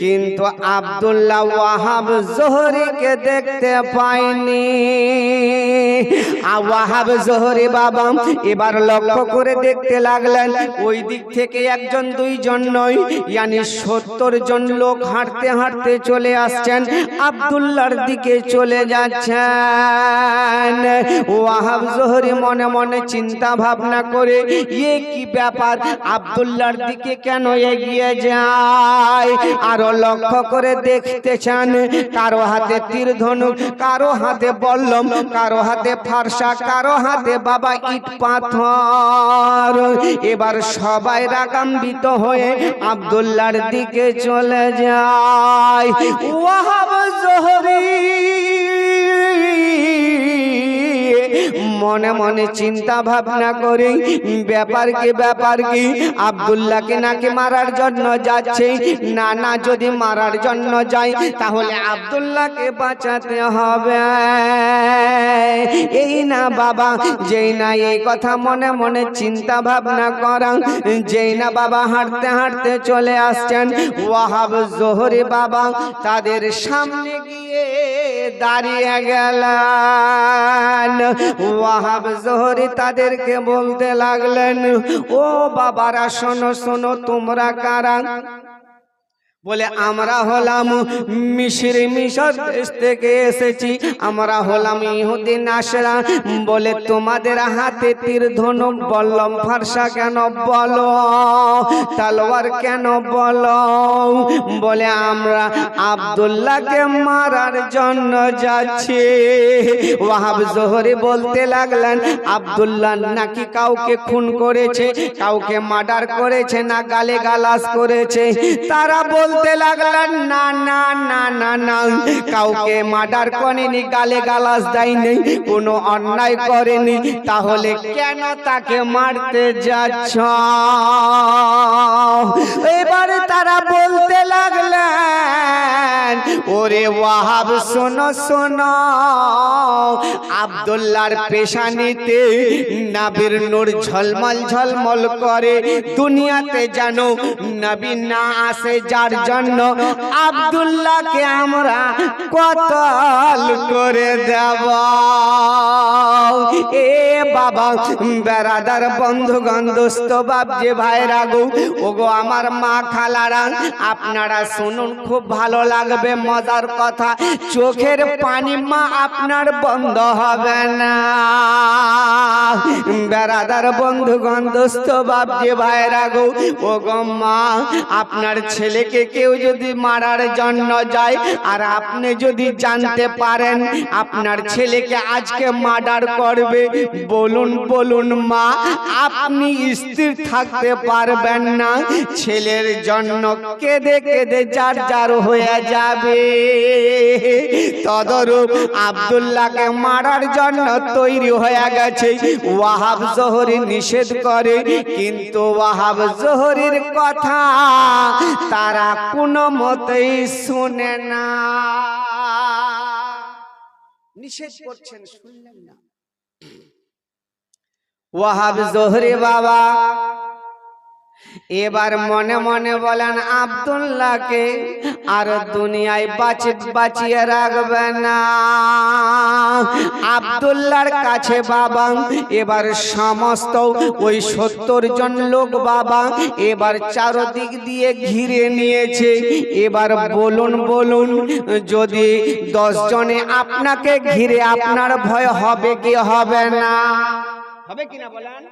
কিন্তু আব্দুল্লাহ ওয়াহাব জোহরীকে দেখতে পায়নি। ওয়াহাব জোহরী বাবা এবার লক্ষ্য করে দেখতে লাগলেন ওই দিক থেকে একজন দুইজন নয়, ইয়ানি 70 জন লোক হাঁটতে হাঁটতে চলে আসছেন, আব্দুল্লাহর দিকে চলে যাচ্ছেন। ওয়াহাব জোহরী মনে মনে চিন্তা ভাবনা করে এ কি ব্যাপার, আব্দুল্লাহর দিকে কেন এগিয়ে যায়। আরো লক্ষ্য করে দেখতে চান, কারো হাতে তীর ধনুক, কারো হাতে বল্লম, কারো হাতে ফারসা, কারো হাতে বাবা ইট পাথর। এবার সবাই রাগান্বিত হয়ে আব্দুল্লাহর দিকে চলে যায়। ওয়াহাব জোহরী মনে মনে চিন্তা ভাবনা করে ব্যাপার কি, আব্দুল্লাহকে নাকি মারার জন্য যাচ্ছে। না না, যদি মারার জন্য যায় তাহলে আব্দুল্লাহকে বাঁচাতে হবে। এই না বাবা, যেই না এই কথা মনে মনে চিন্তা ভাবনা করা, যেই না বাবা হাঁটতে হাঁটতে চলে আসছেন, ওয়াহাব জোহরী বাবা তাদের সামনে গিয়ে দাঁড়িয়ে গেলেন। ওয়াহাব জোহরী তাদেরকে বলতে লাগলেন, ও বাবারা শোনো শোনো, তোমরা কারা? বলে আমরা হলাম মিশর দেশ থেকে এসেছি, আমরা হলাম ইহুদি নাসরা। বলে তোমাদের হাতে তীর ধনুক বল্লম ফারসা কেন বলো, তলোয়ার কেন বলো? বলে আমরা আব্দুল্লাহকে মারার জন্য যাচ্ছি। ওয়াহাব জোহরী বলতে লাগলেন, আব্দুল্লাহ নাকি কাউকে খুন করেছে, কাউকে মার্ডার করেছে, না গালে গালাজ করেছে? তারা বলতে লাগলেন, না না না না না, কাউকে মার্ডার করেনি, গালে গালাজ দেয়নি, কোনো অন্যায় করেনি, তাহলে কেন তাকে মারতে যাচ্ছ? এবারে তারা বলতে লাগলেন, ওরে ওয়াহাব শোনো শোনো, আব্দুল্লাহর পেশানিতে নবীর নূর ঝলমল ঝলমল করে, দুনিয়াতে জানো নবী না আসে, যার জন্য আব্দুল্লাহকে আমরা কতল করে দেব। এ বাবা, বেরাদার, বন্ধুগণ, দোস্ত, বাপ যে ভাইরা গো, ওগো আমার মা খালারা, আপনারা শুনুন, খুব ভালো লাগবে, মজার কথা, চোখের পানি মা আপনার বন্ধ হবে না। বেরাদার, বন্ধুগণ, দোস্ত, বাপ যে ভাইরা গো, ওগো মা, আপনার ছেলেকে কেউ যদি মারার জন্য যায় আর আপনি যদি জানতে পারেন আপনার ছেলেকে আজকে মার্ডার করবে, বলুন বলুন মা, আপনি স্থির থাকতে পারবেন না, ছেলের জন্য কেঁদে কেঁদে যার যার হয়ে যাবে। তদরূপ আব্দুল্লাহকে মারার জন্য তৈরি হয়ে গেছে। ওয়াহাব জোহরী নিষেধ করে, কিন্তু ওয়াহাব জোহরীর কথা তারা কোনো মতেই শুনে না। নিষেধ করছেন, শুনলেন না? ওয়াহাব জোহরী বাবা এবার মনে মনে বলেন, আব্দুল্লাহকে আর দুনিয়ায় বাঁচিয়ে রাখবে না। আব্দুল্লাহর কাছে বাবা এবার সমস্ত ওই 70 জন লোক বাবা এবার চারদিক দিয়ে ঘিরে নিয়েছে। এবার বলুন বলুন, যদি 10 জনে আপনাকে ঘিরে, আপনার ভয় হবে কি হবে না? হবে কিনা বলেন?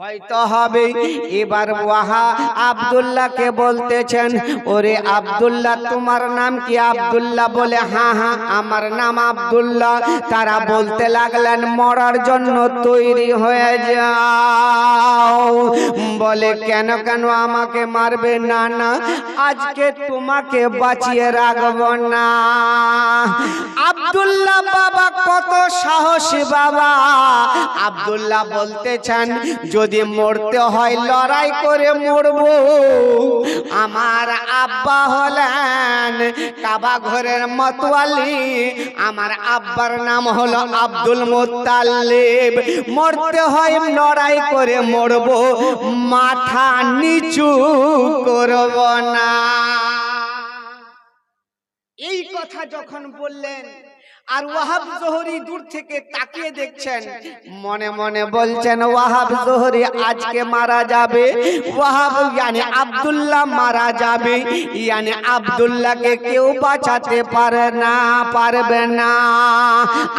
হয়তো হবে। এবার ওয়াহাব আব্দুল্লাহকে বলতেছেন, ওরে আব্দুল্লাহ, তোমার নাম কি? আব্দুল্লাহ বলে, হ্যাঁ হ্যাঁ আমার নাম আব্দুল্লাহ। তারা বলতে লাগলেন, মরার জন্য তৈরি হয়ে যাও। বলে, কেন কেন আমাকে মারবে? না না, আজকে তোমাকে বাঁচিয়ে রাখবো না। আব্দুল্লাহ বাবা কত সাহসী বাবা। আব্দুল্লাহ বলতেছেন, যদি মরতে হয় লড়াই করে মরবো। আমার আব্বা হলেন কাবা ঘরের মতওয়ালি, আমার আব্বার নাম হলো আব্দুল মুত্তালিব। মরতে হয় লড়াই করে মরবো, মাথা নিচু করব না। কথা যখন বললেন আর ওয়াহাব জোহরি দূর থেকে তাকিয়ে দেখছেন, মনে মনে বলছেন ওয়াহাব জোহরি আজকে মারা যাবে, ওয়াহাব মানে আব্দুল্লাহ মারা যাবে, মানে আব্দুল্লাহকে কেউ বাঁচাতে পারবে না।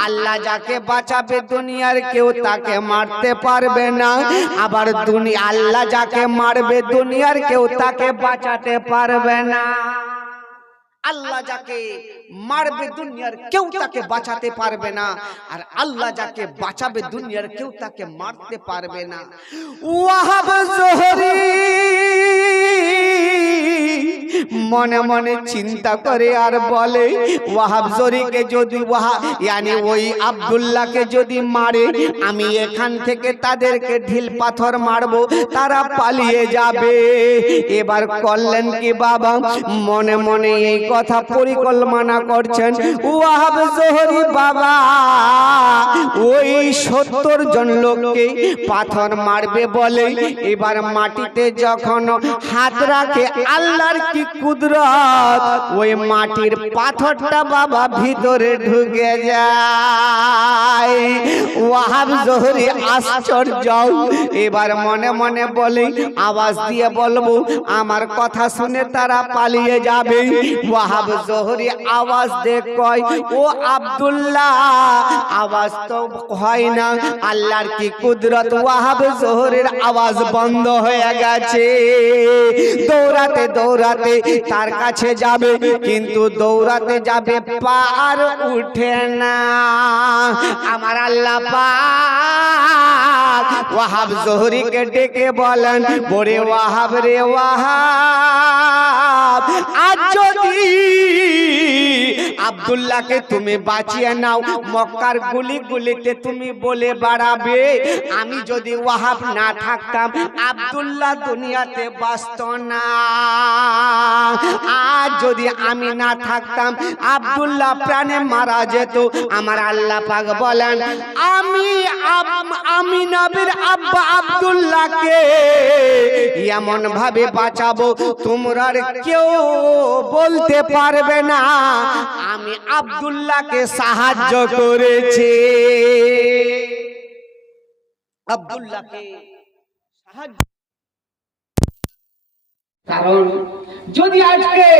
আল্লাহ যাকে বাঁচাবে দুনিয়ার কেউ তাকে মারতে পারবে না, আবার আল্লাহ যাকে মারবে দুনিয়ার কেউ তাকে বাঁচাতে পারবে না। আল্লাহ যাকে মারবে দুনিয়ার কেউ তাকে বাঁচাতে পারবে না, আর আল্লাহ যাকে বাঁচাবে দুনিয়ার কেউ তাকে মারতে পারবে না। ওয়াহাব জোহরি মনে মনে চিন্তা করে আর বলে, ওয়াহাব জোহরিকে যদি মানে ওই আব্দুল্লাহকে যদি মারে, আমি এখান থেকে তাদেরকে ঢিল পাথর মারবো, তারা পালিয়ে যাবে। এবার করলেন কি বাবা, মনে মনে এই কথা পরিকল্পনা করছেন। ওয়াহাব জোহরি বাবা ওই 70 জন লোককে পাথর মারবে বলে এবার মাটিতে যখন হাত রাখে, আল্লাহর কি কুদরত, ওই মাটির পাথরটা বাবা ভিতরে ঢুকে যায়। ওয়াহাব জোহরি আশ্চর্য, এবার মনে মনে বলে আওয়াজ দিয়ে বলবো, আমার কথা শুনে তারা পালিয়ে যাবে। ওয়াহাব জোহরি আওয়াজ দিয়ে কয়, ও আব্দুল্লাহ, আওয়াজ তো হয় না, আল্লাহর কি কুদরত, ওয়াহাব জোহরির আওয়াজ বন্ধ হয়ে গেছে। দৌড়াতে দৌড়াতে তার কাছে যাবে, কিন্তু দৌড়াতে যাবে পার উঠে না। আমার আল্লাহ পাক ওয়াহাব জোহরিকে ডেকে বলেন, বড়ে ওয়াহাব রে ওয়াহাব, আজ যদি আব্দুল্লাহকে তুমি বাঁচিয়ে নাও, মক্কার গুলি গুলিতে তুমি বলে বাড়াবে, আমি যদি ওয়াহাব না থাকতাম আব্দুল্লাহ দুনিয়াতে বাঁচত না। আজ যদি আমি না থাকতাম আব্দুল্লাহ প্রাণে মারা যেত। আমার আল্লাহ পাক বলেন, আমি নবীর আব্বা আব্দুল্লাহকে এমন ভাবে বাঁচাবো তোমরা কেউ বলতে পারবে না আমি আব্দুল্লাহকে সাহায্য করেছি। আব্দুল্লাহকে সাহায্য, কারণ যদি আজকে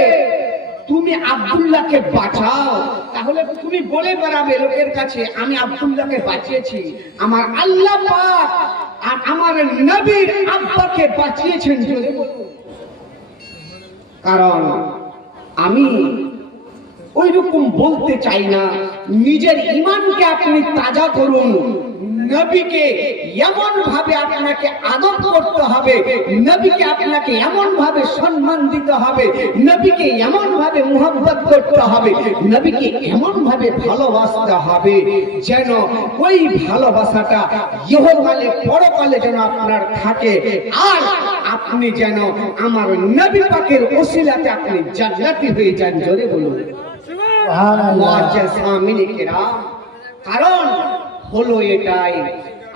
তুমি আব্দুল্লাহকে বাঁচাও, তাহলে তুমি বলে বেড়াবে লোকের কাছে, আমি আব্দুল্লাহকে বাঁচিয়েছি। আমার আল্লাহ পাক আর আমার নবীর আব্বাকে বাঁচিয়েছেন। কারণ আমি ওই রকম বলতে চাই না। নিজের ঈমানকে আপনি তাজা করুন। নবীকে এমন ভাবে আপনাকে আদর করতে হবে, নবীকে আপনাকে এমন ভাবে সম্মান দিতে হবে, নবীকে এমন ভাবে মুহাব্বত করতে হবে, নবীকে এমন ভাবে ভালোবাসতে হবে যেন ওই ভালোবাসাটা ইহকালে পরকালে যেন আপনার থাকে, আর আপনি যেন আমার নবী পাকের ওসিলাতে আপনি জান্নাতি হয়ে যান। জোরে বলুন কারণ হলো এটাই,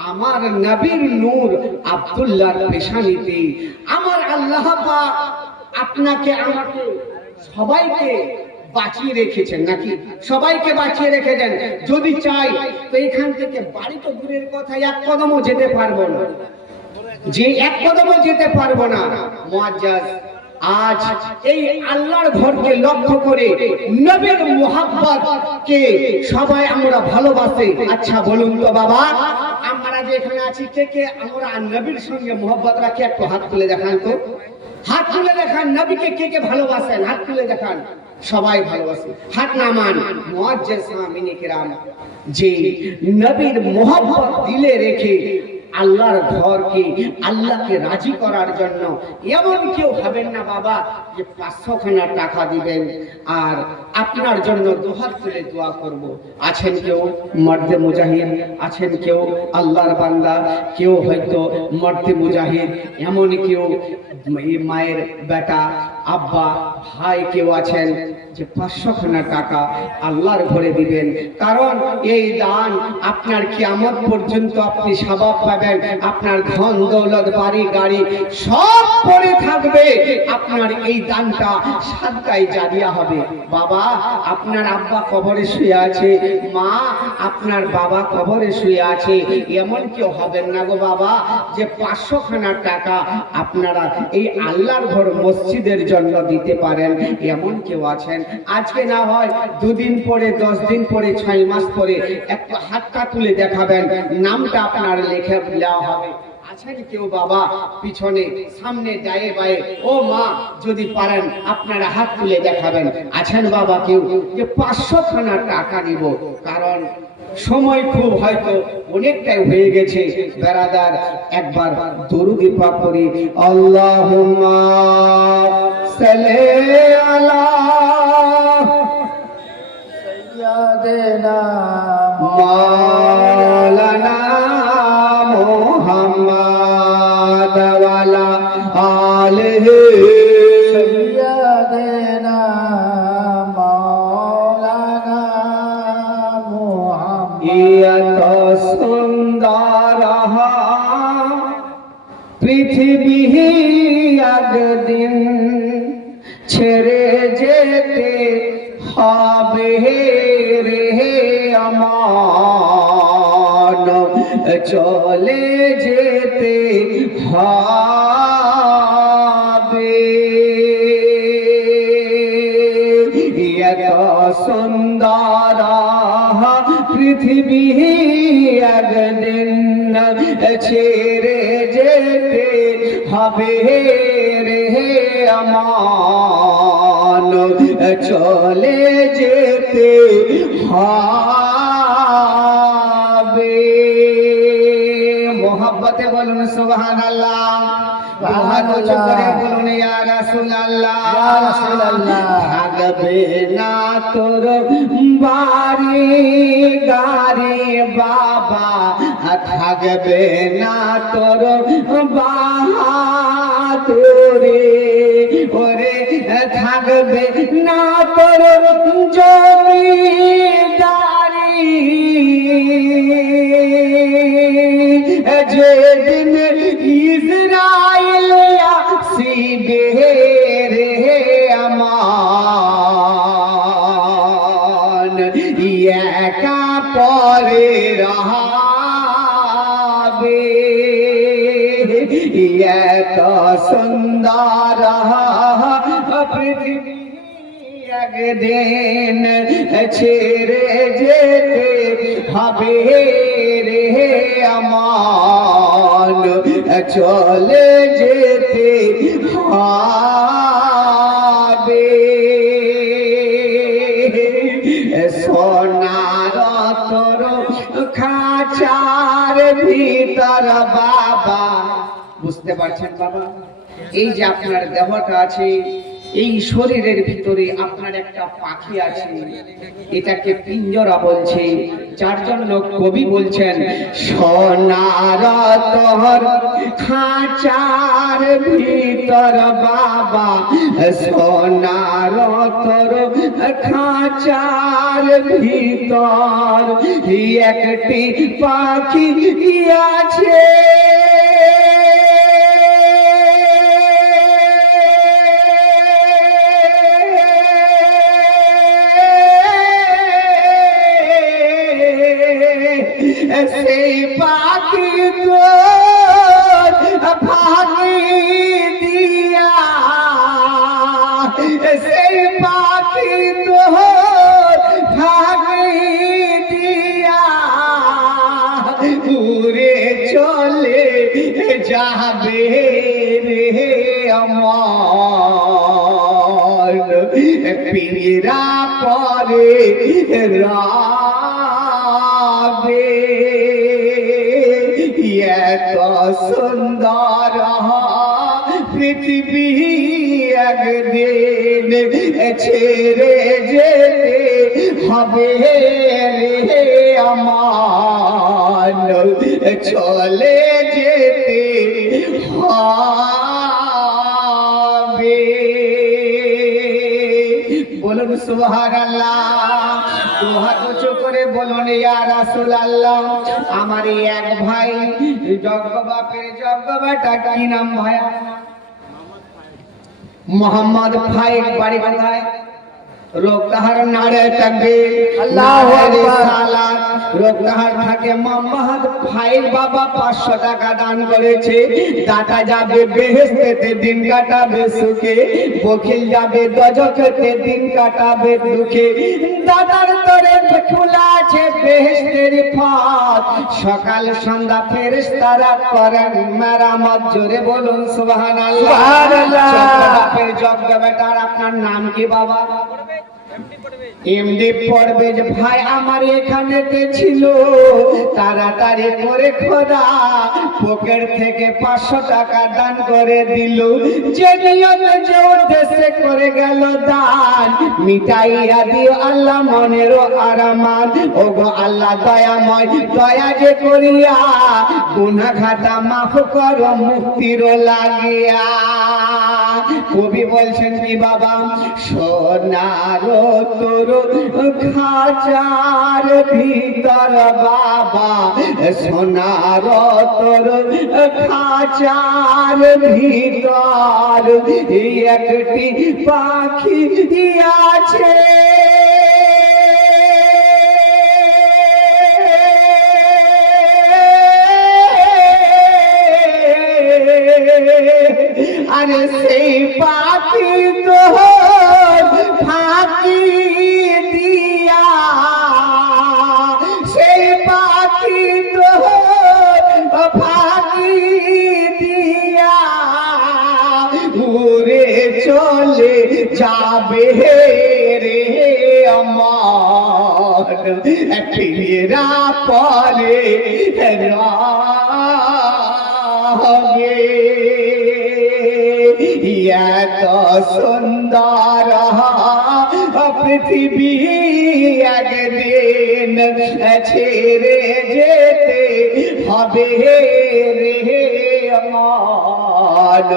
আমার নবীর নূর আব্দুল্লাহর পেশানিতে আমার আল্লাহ পাক আপনাকে আমাকে সবাইকে বাঁচিয়ে রেখেছেন। নাকি সবাইকে বাঁচিয়ে রেখেছেন? যদি চাই তো এখান থেকে বাড়ি তো দূরের কথা, এক কদমও যেতে পারবো না, যে এক কদমও যেতে পারবো না। মুআজ্জাজ আজ এই আল্লাহর ঘরকে লক্ষ্য করে নবীর মুহাব্বত কে সবাই আমরা ভালোবাসি। আচ্ছা বলুন তো বাবা, আমরা যে এখানে আছি কে কে আমরা নবীর সঙ্গে মুহাব্বত রাখি? একটু হাত তুলে দেখান তো, হাত তুলে দেখান। নবীকে কে কে ভালোবাসেন? হাত তুলে দেখান। সবাই ভালোবাসে, হাত নামান। মুআজ্জাজ সামিনে কিরাম, যে নবীর মুহাব্বত দিলে রেখে আল্লাহর ঘরকে আল্লাহকে রাজি করার জন্য এমন কেউ হবেন না বাবা যে 500 খানা টাকা দিবেন আর আপনার জন্য দুহাত তুলে দোয়া করব। আছেন কেউ মর্দে মুজাহিদ, আছেন কেউ আল্লাহর বান্দা, কেউ হয়তো মর্দে মুজাহিদ, এমন কেউ মায়ের বেটা, আব্বা, ভাই কেউ আছেন যে 500খানা টাকা আল্লাহর ঘরে দিবেন, কারণ এই দান আপনার কিয়ামত পর্যন্ত আপনি সওয়াব পাবেন, আপনার ধন দৌলত বাড়ি গাড়ি সব পড়ে থাকবে, আপনার এই দানটা সাদকায়ে জারিয়া হবে। বাবা আপনার আব্বা কবরে শুয়ে আছে, মা আপনার বাবা কবরে শুয়ে আছে, এমন কেউ হবেন না গো বাবা যে 500খানা টাকা আপনারা এই আল্লাহর ঘর মসজিদের জন্য দিতে পারেন, এমন কেউ আছেন? আজকে না হয় 2 দিন পরে, 10 দিন পরে, 6 মাস পরে একটু হাতটা তুলে দেখাবেন, নামটা আপনার লিখে দেওয়া হবে। আছেন কেউ বাবা? পিছনে সামনে ডায়ে বায়ে, ও মা যদি পারেন আপনারা হাত তুলে দেখাবেন। আছেন বাবা কেউ যে 500খানা টাকা নিব? কারণ সময় খুব হয়তো অনেকটাই হয়ে গেছে। বেরাদার একবার দরুদ পাক করি, আল্লাহুম্মা সাল্লি আলা সাইয়্যিদিনা মাওলানা মুহাম্মদ ওয়া আলা আলিহি সাইয়্যিদিনা মাওলানা মুহাম্মদ। সুন্দর পৃথিবী একদিন ছেড়ে যেতে হবে রে আমার, চলে যেতে হবে। এত সুন্দর পৃথিবী একদিন ছেড়ে যেতে হবে রে আমার, চলে যেতে হবে। মোহাব্বতে বলুন সুবহানাল্লাহ, হাত উঁচু করে বলুন ইয়া রাসূলুল্লাহ, ইয়া রাসূলুল্লাহ। থাকবে না তোর বাড়ি গাড়ি বাবা, থাকবে না তোর বাহাদুরি, ওরে থাকবে না তোর জমিদারি, যেদিন ইসরাইল আসিবে রে আমান, একা পরে রহাবে। এত সুন্দর পৃথিবী একদিন ছেড়ে যেতে হবে রে আমান, চলে যেতে হবে। সোনার তোর খাঁচার ভিতর বাবা, বুঝতে পারছেন বাবা? এই যে আপনার দেহটা আছে, এই শরীরের ভিতরে আপনার একটা পাখি আছে, এটাকে পিঞ্জরা বলছে, যার জন্য কবি বলছেন সোনার তোর খাঁচার ভিতর বাবা, সোনার তোর খাঁচার ভিতর একটি পাখি আছে, সেই পাখি তোর ভাগি দিয়া, সেই পাখি তোর ভাগি দিয়া উড়ে চলে যাবে রে আমার, পীরা পরে রাবে। এত সুন্দর পৃথিবী একদিন ছেড়ে যেতে হবে রে আমার, চলে যেতে হবে। বলুন সুবহানাল্লাহ। দু হাত উঁচু করে বলুন ইয়া রাসূলুল্লাহ। আমার এই এক ভাই যজ্ঞ বাপের যজ্ঞ বেটা, কি নাম ভাই? মোহাম্মদ ফাইক, বাড়ি কোথায়? রোগতাহার নারে তাকবীর, আল্লাহু আকবার। রোগতাহার থাকে মোহাম্মদ ফাইক বাবা 500 টাকা দান করেছে। দাতা যাবে বেহেশতেতে, দিন কাটাবে সুখে। বখিল যাবে দোজখেতে, দিন কাটাবে দুঃখে। দাদার তরে খোলা আছে বেহেশতের পথ, সকাল সন্ধ্যা ফেরেশতারা করেন মেরামত। জোরে বলুন সুবহানাল্লাহ। সুবহানাল্লাহ। যজ্ঞ বেটার আপনার নাম কি বাবা? এমডি পড়বে যে ভাই আমার এখানেতে ছিল, তাড়াতাড়ি করে খোদা পকেট থেকে 500 টাকা দান করে দিল। যে নিয়তে যে উদ্দেশ্যে করে গেল দান, মিটাইয়া দিও আল্লাহ মনেরও আরামান। ওগো আল্লাহ দয়াময়, দয়া যে করিয়া গুনাহ খাতা মাফ করো মুক্তির লাগিয়া। কবি বলছেন কি বাবা? সোনার তোর খাঁচার ভিতর বাবা, সোনার তোর খাঁচার ভিতর একটি পাখি আছে। আরে সেই পাখি তো ফাঁকি দিয়া, সেই পাখি তো ফাঁকি দিয়া উড়ে চলে যাবে রে আমার, ফিরা পরে রবে। এত সুন্দর পৃথিবী একদিন ছেড়ে যেতে হবে রে আমার,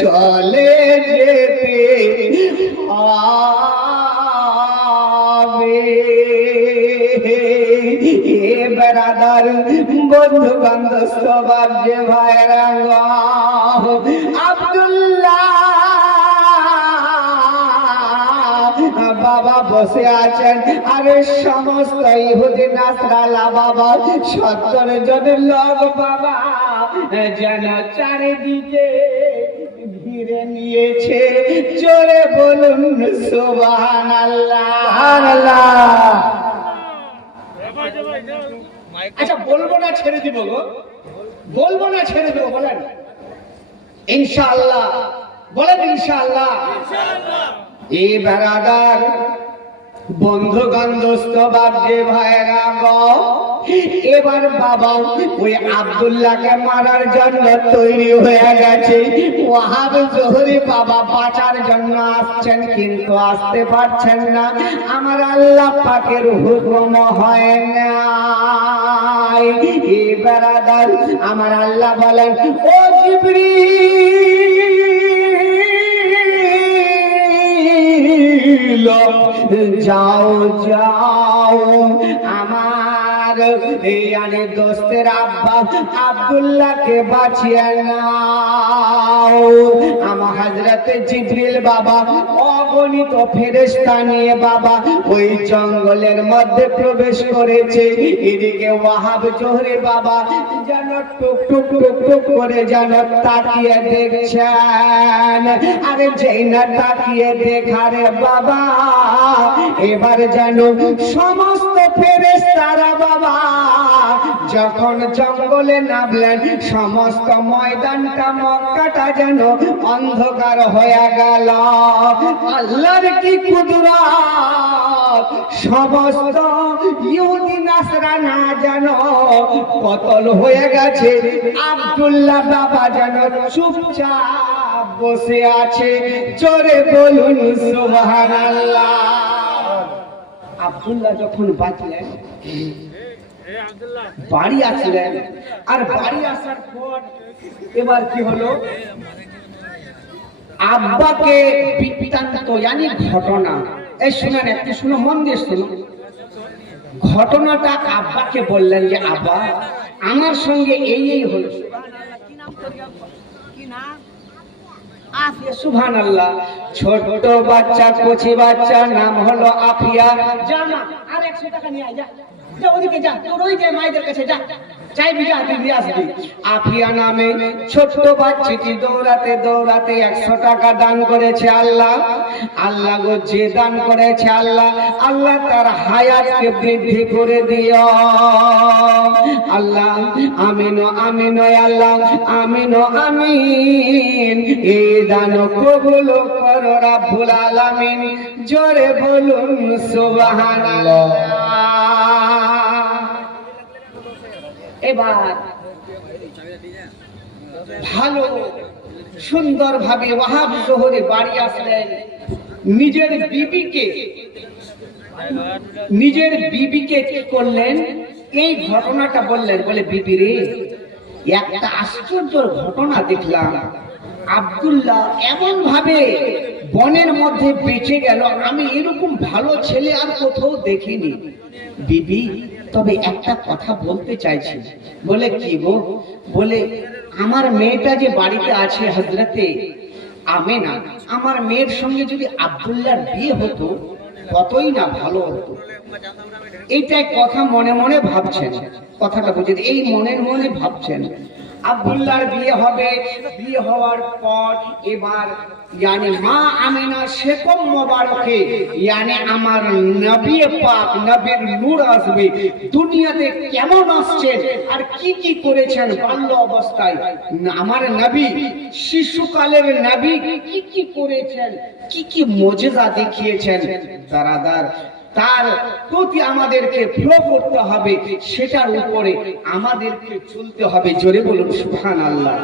চলে যেতে হবে। এ বেরাদার বন্ধু বান্ধব সবার যে ভাইরা আব্দুল্লাহ বাবা বসে আছেন। আরে সমস্ত ইহুদি নাসরালা বাবা 70 জন লোক বাবা যেন চারিদিকে ঘিরে নিয়েছে। জোরে বলুন সুবহানাল্লাহ। আচ্ছা বলবো না ছেড়ে দিব গো? বলবো না ছেড়ে দেবো? বলেন ইনশাআল্লাহ। বলেন ইনশাআল্লাহ। এই বেরাদার বন্ধুগণ দোস্ত বাপ যে ভাইরা গো, এবার বাবা ওই আব্দুল্লাহকে মারার জন্য তৈরি হয়ে গেছে। ওয়াহাব জোহরি বাবা বাঁচার জন্য আসছেন, কিন্তু আসতে পারছেন না। আমার আল্লাহ পাকের হুকুম হয় না। এই বেরাদার আমার আল্লাহ বলেন, ও জিবরিল যাও যাও আমার আরে দোস্তের আব্বা আব্দুল্লাহকে বাঁচিয়ে নাও। আমার হযরতে জিবরিল বাবা অগণিত ফেরেশতা নিয়ে বাবা ওই জঙ্গলের মধ্যে প্রবেশ করেছে। এদিকে ওয়াহাব জোহরি বাবা যেন টুক টুক টুক টুক করে যেন তাকিয়ে দেখছেন। আরে যেই না তাকিয়ে দেখারে বাবা, এবার যেন সমস্ত ফেরেশতারা বাবা যখন জঙ্গলে নামলেন, সমস্ত ময়দানটা মক্কাটা যেন অন্ধকার হয়ে গেল। আল্লাহর কি কুদরত! সমস্ত ইহুদি নাসরানা যেন কতল হয়ে গেছে। আব্দুল্লাহ বাবা যেন চুপচাপ বসে আছে। জোরে বলুন সুবহানাল্লাহ। আব্দুল্লাহ যখন বাঁচলেন, বাড়ি আসলেন, আর বাড়ি আসার পর এবার কি হলো, আব্বাকে বৃত্তান্ত ঘটনা এই শুনেন, একটু শুনো, মন দিয়ে শুনো। ঘটনাটা আব্বাকে বললেন যে আব্বা আমার সঙ্গে এই হলো। আফিয়া, সুবহানাল্লাহ। ছোট বাচ্চা, কচি বাচ্চা, নাম হলো আফিয়া। যা না, আর 100 টাকা নিয়ে আয়, যা যা ওদিকে যা, তোর ওই যে মাইদের কাছে যা, চাই বিজা দিয়ে আসবি। আফিয়া নামে ছোট্ট বাচ্চাটি দৌড়াতে দৌড়াতে 100 টাকা দান করেছে আল্লাহ। আল্লাহ গো, যে দান করেছে আল্লাহ, আল্লাহ তার হায়াতকে বৃদ্ধি করে দিও আল্লাহ। আমিন আমিন আল্লাহ, আমিন আমিন। এই দান কবুল করো রাব্বুল আলামিন। জোরে বলুন সুবহানাল্লাহ। এবার ভালো সুন্দর ভাবে ওয়াহাব জোহরে বাড়ি আসলেন। নিজের বিবিকে কি করলেন, এই ঘটনাটা বললেন। বলে, বিবি রে, একটা আশ্চর্য ঘটনা দেখলাম। আব্দুল্লাহ এমন ভাবে বনের মধ্যে বেঁচে গেল, আমি এরকম ভালো ছেলে আর কোথাও দেখিনি। বিবি, তবে একটা কথা বলতে চাইছি। বলে, কি গো? বলে, আমার মেয়েটা যে বাড়িতে আছে হযরতে আমেনা, আমার মেয়ের সঙ্গে যদি আব্দুল্লাহর বিয়ে হতো কতই না ভালো হতো। এইটাই কথা মনে মনে ভাবছেন। কথাটা বুঝে, এই মনের মনে ভাবছেন আব্দুল্লাহর বিয়ে হবে। বিয়ে হওয়ার পর এবার মা আমিনা শেকম মোবারকে আমার নবী পাক, নবীর নূর আসবে দুনিয়াতে। কেমন আসছে আর কি কি করেছেন বাল্য অবস্থায়, আমার নবী শিশুকালের নবী কি কি করেছেন, কি কি মুজিজা দেখিয়েছেন, দারাদার তার প্রতি আমাদেরকে ফলো করতে হবে, সেটার উপরে আমাদেরকে চলতে হবে। জোরে বলুন সুবহানাল্লাহ।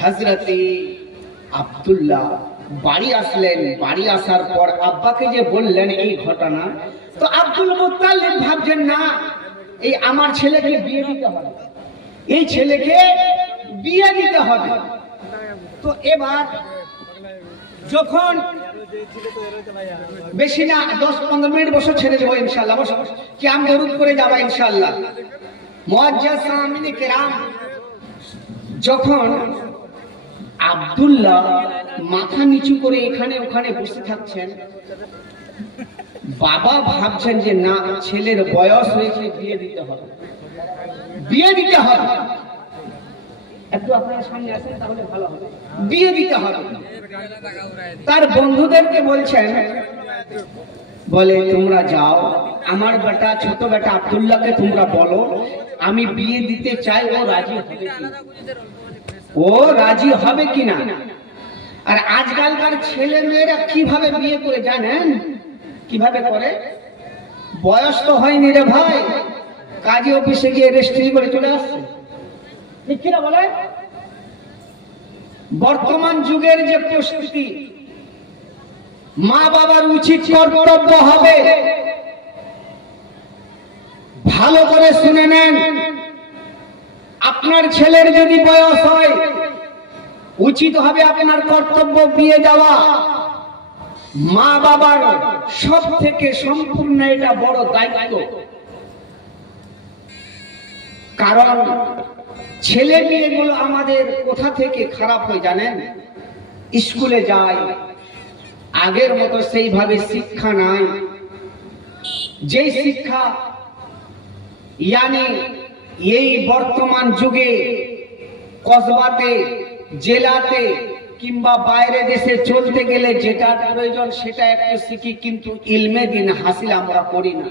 হযরতে আব্দুল্লাহ বাড়ি আসলেন। বাড়ি আসার পর আব্বাকে যে বললেন এই ঘটনা, তো আব্দুল মুত্তালিব ভাবছেন না, এই আমার ছেলেকে বিয়ে দিতে হবে, এই ছেলেকে বিয়ে দিতে হবে। তো এবার যখন বেশি না 10-15 মিনিট বসে ছেড়ে দেবো ইনশাআল্লাহ। বসো, কি আমি দরুদ করে যাবা ইনশাআল্লাহ। মুআজ্জাজ সামিনে কেরাম, যখন আব্দুল্লাহ মাথা নিচু করে এখানে ওখানে বসে থাকছেন, বাবা ভাবছেন যে না, ছেলের বয়স হয়েছে, বিয়ে দিতে হবে, বিয়ে দিতে হবে। একটু আপনারা সামনে আসেন তাহলে ভালো হবে। বিয়ে দিতে হবে। তার বন্ধুদেরকে বলছেন, বলে তোমরা যাও, আমার বেটা, ছোট বেটা আব্দুল্লাহকে তোমরা বলো আমি বিয়ে দিতে চাই, ও রাজি হবে কিনা, ও রাজি হবে কিনা। আর আজকালকার ছেলে মেয়েরা কিভাবে বিয়ে করে জানেন? কিভাবে করে? বয়স তো হয়নি রে ভাই, কাজী অফিসে গিয়ে রেজিস্ট্রি করে চলে আসছে। ঠিক কিনা বলে? বর্তমান যুগের যে পরিস্থিতি, মা বাবার উচিত কর্তব্য হবে, ভালো করে শুনে নেন, আপনার ছেলের যদি বয়স হয় উচিত হবে আপনার কর্তব্য বিয়ে দেওয়া। মা বাবার সব থেকে সম্পূর্ণ এটা বড় দায়িত্ব। কারণ ছেলে মেয়েগুলো আমাদের কোথা থেকে খারাপ হয়ে জানেন? স্কুলে যায়, আগের মতো সেইভাবে শিক্ষা নাই। যে শিক্ষা এই বর্তমান যুগে কসবাতে, জেলাতে কিংবা বাইরে দেশে চলতে গেলে যেটা প্রয়োজন সেটা একটু শিখি, কিন্তু ইলমে দিন হাসিল আমরা করি না।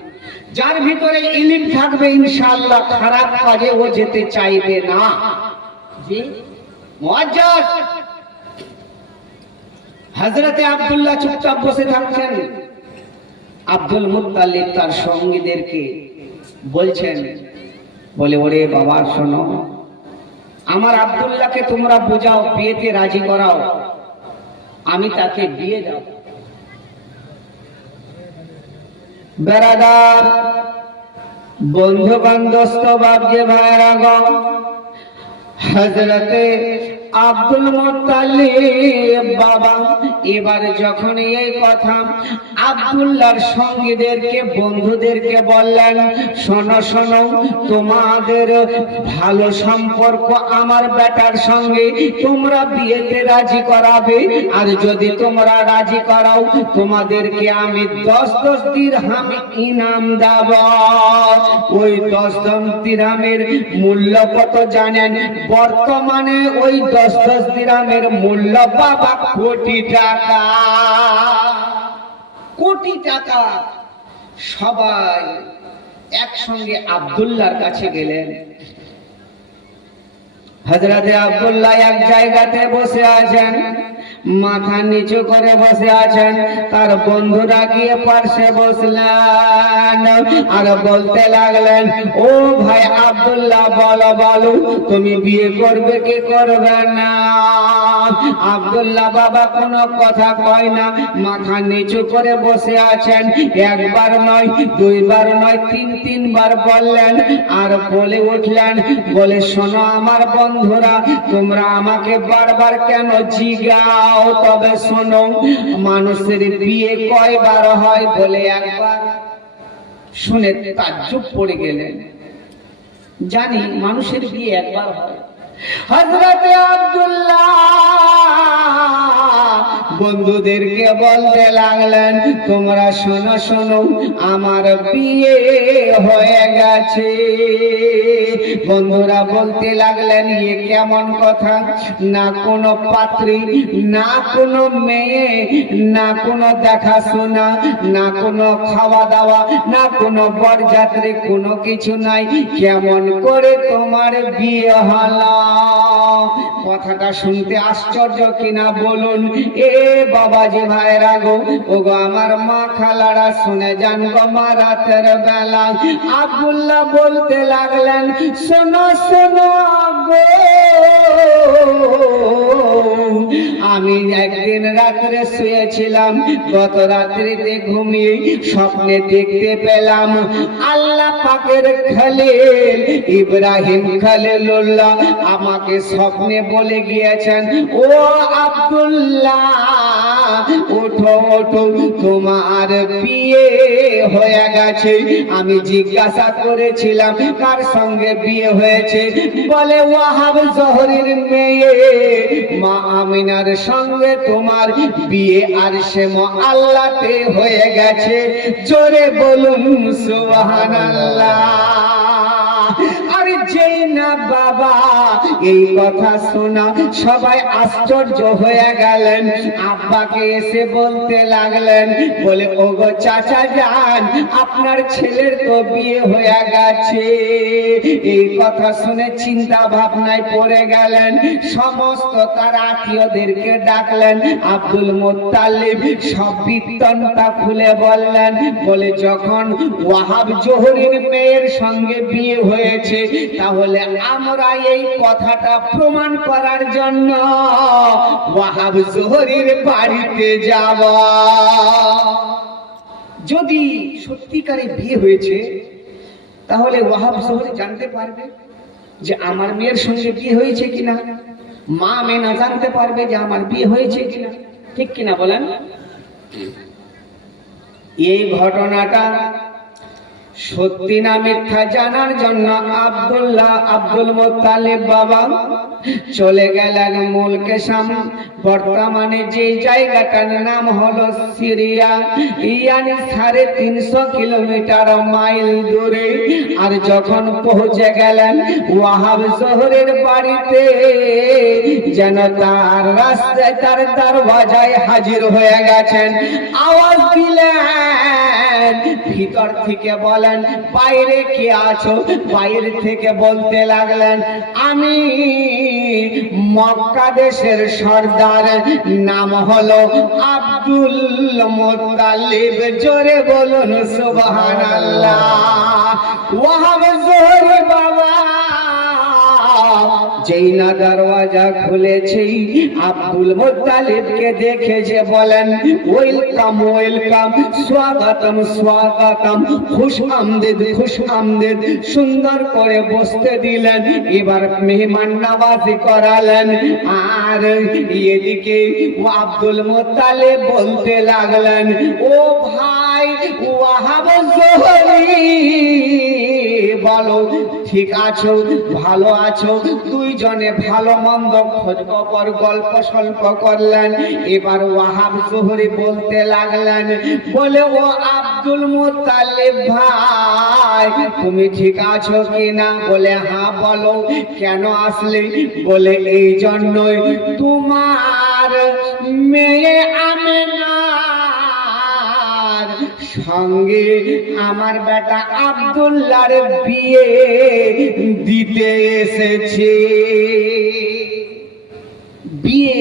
যার ভিতরে ইলম থাকবে ইনশাআল্লাহ খারাপ কাজে ও যেতে চাইবে না। জি মুআজ্জাজ হযরতে আব্দুল্লাহ চুপচাপ বসে থাকছেন। আব্দুল মুত্তালিব তার সঙ্গীদেরকে বলছেন, বলে ওরে বাবা শোনো, আমার আব্দুল্লাহকে তোমরা বোঝাও, বিয়েতে রাজি করাও, আমি তাকে বিয়ে দাও। বেরাদার বন্ধু বান্ধব বাবজে ভাইরা গো, হযরতে আব্দুল মুত্তালিব বাবা এবার যখন এই কথা আব্দুল্লাহর সঙ্গীদেরকে বন্ধুদেরকে বললেন, শোনো শোনো, তোমাদের ভালো সম্পর্ক আমার বেটার সঙ্গে, তোমরা বিয়েতে রাজি করাবে, আর যদি তোমরা রাজি করাও তোমাদেরকে আমি 10 দিরহাম ইনাম দেব। ওই 10 দিরহামের মূল্য কত জানেন? বর্তমানে ওই 10 দিরহামের মূল্য বাবা কোটি টাকা। কোটি টাকা। সবাই একসঙ্গে আব্দুল্লাহর কাছে গেলেন। হযরতে আব্দুল্লাহ এক জায়গাতে বসে আছেন, মাথা নিচু করে বসে আছেন। তার বন্ধুরা গিয়ে পাশে বসলেন আর বলতে লাগলেন, ও ভাই আব্দুল্লাহ, বলো বলো, তুমি বিয়ে করবে কি করবে না? আব্দুল্লাহ বাবা কোনো কথা কয় না, মাথা নিচু করে বসে আছেন। একবার নয়, দুইবার নয়, তিনবার বললেন। আর বলে উঠলেন, বলে, শোনো আমার বন্ধুরা, তোমরা আমাকে বারবার কেন জিজ্ঞাও? তবে শোনো, মানুষের বিয়ে কয়বার হয়? বলে একবার। শুনে তাজ্জুব পড়ে গেলেন। জানি মানুষের বিয়ে একবার হয়। হযরতে আব্দুল্লাহ বন্ধুদেরকে বলতে লাগলেন, তোমরা শোনো শোনো, আমার বিয়ে হয়ে গেছে। বন্ধুরা বলতে লাগলেন, এ কেমন কথা? না কোনো পাত্রী, না কোনো মেয়ে, না কোনো দেখাশোনা, না কোনো খাওয়া দাওয়া, না কোনো বরযাত্রী, কোনো কিছু নাই, কেমন করে তোমার বিয়ে হলো? কথাটা শুনতে আশ্চর্য কিনা বলুন? এ বাবাজি ভাইরা গো, ও গো আমার মা খালারা, শুনে যান গো মা, রাতের বেলা আব্দুল্লাহ বলতে লাগলেন, শোনো শোনো গো, আমি একদিন রাত্রে শুয়েছিলাম, গত রাত্রিতে ঘুমিয়ে স্বপ্নে দেখতে পেলাম আল্লাহ পাকের খলিল ইব্রাহিম খলিলুল্লাহ আমাকে স্বপ্নে বলে গিয়েছেন, ও আব্দুল্লাহ, ওঠো ওঠো, তোমার বিয়ে হয়ে গেছে। আমি জিজ্ঞাসা করেছিলাম কার সঙ্গে বিয়ে হয়েছে? বলে ওয়াহাব জোহরীর মেয়ে মা আমিনার সঙ্গে তোমার বিয়ে আরশে মুআল্লাতে হয়ে গেছে। জোরে বলুন সুবহানাল্লাহ। আরে যেই না বাবা এই কথা শোনা সবাই আশ্চর্য হয়ে গেলেন। আব্বাকে এসে বলতে লাগলেন, বলে, ওগো চাচা যান, আপনার ছেলের তো বিয়ে হয়ে গেছে। এই কথা শুনে চিন্তা ভাবনায় পড়ে গেলেন। সমস্ত তার আত্মীয়দেরকে ডাকলেন। আব্দুল মুত্তালিব সব বৃত্তান্ত খুলে বললেন, বলে, যখন ওয়াহাব জোহরীর মেয়ের সঙ্গে বিয়ে হয়েছে, তাহলে আমরা এই কথাটা প্রমাণ করার জন্য ওয়াহাব জোহরীর বাড়িতে যাব। যদি সত্যিকারে বিয়ে হয়েছে, তাহলে ওয়াহাব জোহরী জানতে পারবে যে আমার মেয়ের সঙ্গে বিয়ে হয়েছে কিনা। মা আমিনা জানতে পারবে যে আমার বিয়ে হয়েছে কিনা। ঠিক কিনা বলেন? এই ঘটনাটা সত্যি না মিথ্যা জানার জন্য আব্দুল মুত্তালিব বাবা চলে গেলেন মুলকে শাম। বর্তমানে যে জায়গাটার নাম হলো সিরিয়া, ইয়ানি 350 কিলোমিটার মাইল দূরে। আর যখন পৌঁছে গেলেন ওয়াহাব জোহরের বাড়িতে, যেন তার রাস্তায় তার দরওয়াজায় হাজির হয়ে গেছেন। আওয়াজ দিলেন, ভিতর থেকে বলেন, বাইরে কে আছো? বাইরে থেকে বলতে লাগলেন, আমি মক্কা দেশের সর্দার, নাম হলো আব্দুল মুত্তালিব। জোরে বলুন সুবহানাল্লাহ। ওয়াহাব জোহরী বাবা যেই না দরওয়াজা খুলেছে আব্দুল মুত্তালিবকে দেখেছে, বলেন ওয়েলকাম ওয়েলকাম, স্বাগতম স্বাগতম, খুশ আমদেদ খুশ আমদেদ, সুন্দর করে বসতে দিলেন। এবার মেহমান নওয়াজি করালেন। আর এদিকে আব্দুল মুত্তালিব বলতে লাগলেন, ও ভাই ওয়াহাব জোহরি, বলো ঠিক আছো, ভালো আছো? দুইজনে ভালো মন্দ খোঁজ খবর গল্প সল্প করলেন। এবার ওয়াহাব জোহরি বলতে লাগলেন, বলে ও আব্দুল মুত্তালিব ভাই, তুমি ঠিক আছো কিনা? বলে হ্যাঁ। বলো কেন আসলে? বলে এই জন্যই, তোমার মেয়ে আমেনার সঙ্গে আমার বেটা আব্দুল্লাহর বিয়ে দিতে এসেছে। বিয়ে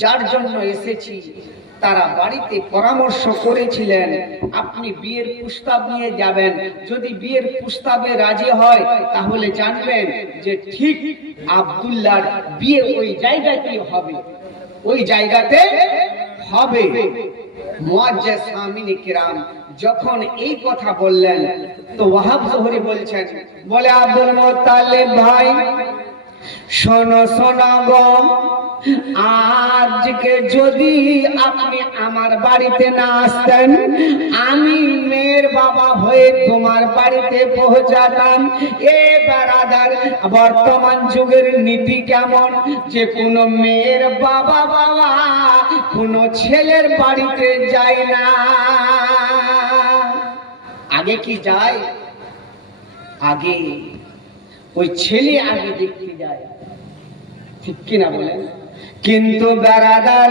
যার জন্য এসেছি তারা বাড়িতে পরামর্শ করেছিলেন আপনি বিয়ের প্রস্তাব নিয়ে যাবেন। যদি বিয়ের প্রস্তাবে রাজি হয় তাহলে জানবেন যে ঠিক আব্দুল্লাহর বিয়ে ওই জায়গাতে হবে, ওই জায়গাতে হবে। মুআজ্জিজ সামিন কিরাম যখন এই কথা বললেন তো ওয়াহাব জোহরি বলছেন, বলে আব্দুল মুত্তালিব ভাই শোনো শোনো গো, আজকে যদি আপনি আমার বাড়িতে না আসতেন, আমি মেয়ের বাবা হয়ে তোমার বাড়িতে পৌঁছাতাম। এ বেরাদার, বর্তমান যুগের নীতি কেমন যে কোনো মেয়ের বাবা কোনো ছেলের বাড়িতে যায় না। আগে কি যায়? আগে ওই ছেলে আগে দেখতে যায়, ঠিক কিনা বলেন? কিন্তু বেরাদার,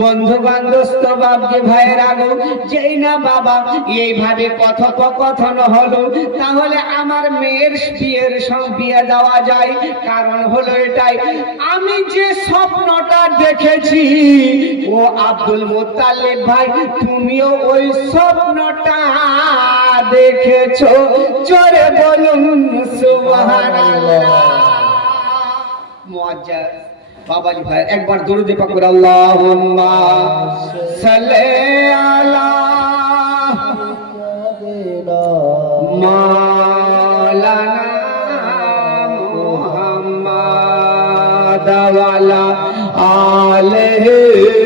বন্ধু বান্ধব বাপজি ভাইয়ের আগো, যেই না বাবা এইভাবে কথোপকথন হলো, তাহলে আমার মেয়ের বিয়ের সঙ্গে বিয়ে দেওয়া যায়। কারণ হলো এটাই, আমি যে স্বপ্নটা দেখেছি, ও আব্দুল মুত্তালিব ভাই তুমিও ওই স্বপ্নটা দেখেছো। জোরে বলুন সুবহানাল্লাহ। মুআজ্জিজ বাবাজি ভাই একবার দরুদ পাক করে আল্লাহুম্মা সাল্লি আলা মাওলানা মুহাম্মাদ ওয়া আলা আলিহি